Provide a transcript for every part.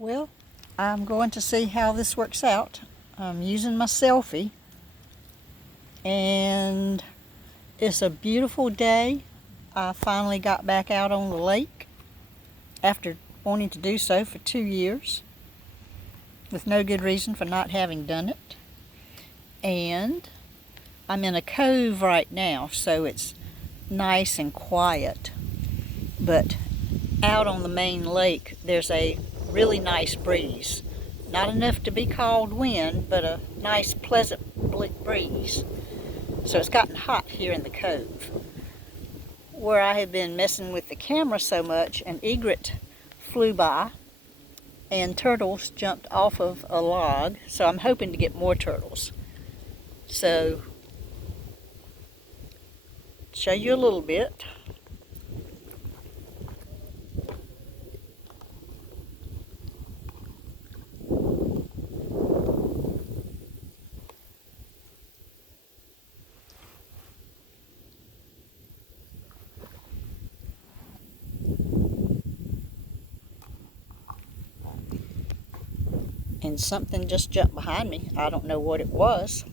Well, I'm going to see how this works out. I'm using my selfie, and it's a beautiful day. I finally got back out on the lake after wanting to do so for 2 years with no good reason for not having done it. And I'm in a cove right now, so it's nice and quiet. But out on the main lake, there's a really nice breeze. Not enough to be called wind, but a nice pleasant breeze. So it's gotten hot here in the cove. Where I had been messing with the camera so much, an egret flew by and turtles jumped off of a log, so I'm hoping to get more turtles. So, show you a little bit. And something just jumped behind me. I don't know what it was.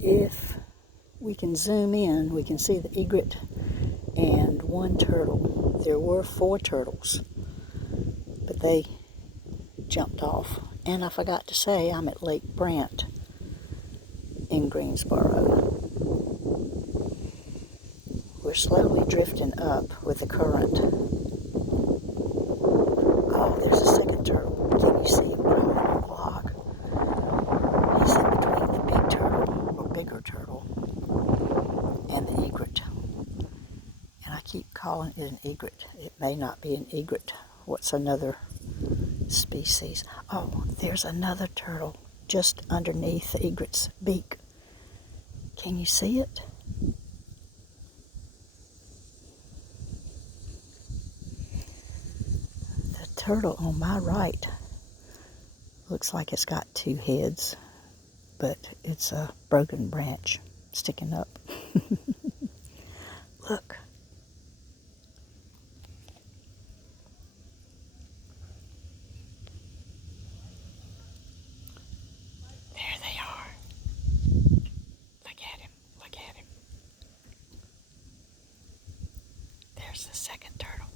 If we can zoom in, we can see the egret and one turtle. There were 4 turtles, but they jumped off. And I forgot to say, I'm at Lake Bryant in Greensboro. We're slowly drifting up with the current. Oh, there's a second turtle. Can you see him crawling on the log? He's in between the big turtle, or bigger turtle, and the egret. And I keep calling it an egret. It may not be an egret. What's another species? Oh, there's another turtle just underneath the egret's beak. Can you see it? The turtle on my right looks like it's got 2 heads, but it's a broken branch sticking up. Look. There they are. Look at him. Look at him. There's the second turtle.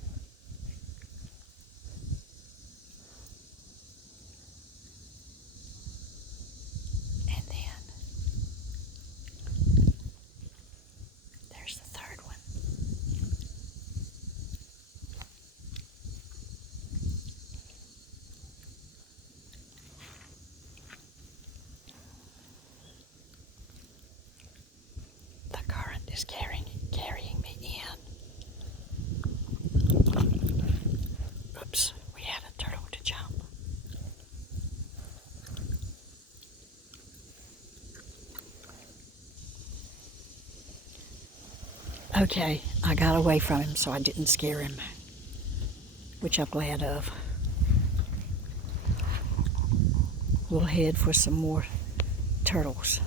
And then there's the third one. The current is carrying me in. Oops, we had a turtle to jump. Okay, I got away from him so I didn't scare him, which I'm glad of. We'll head for some more turtles.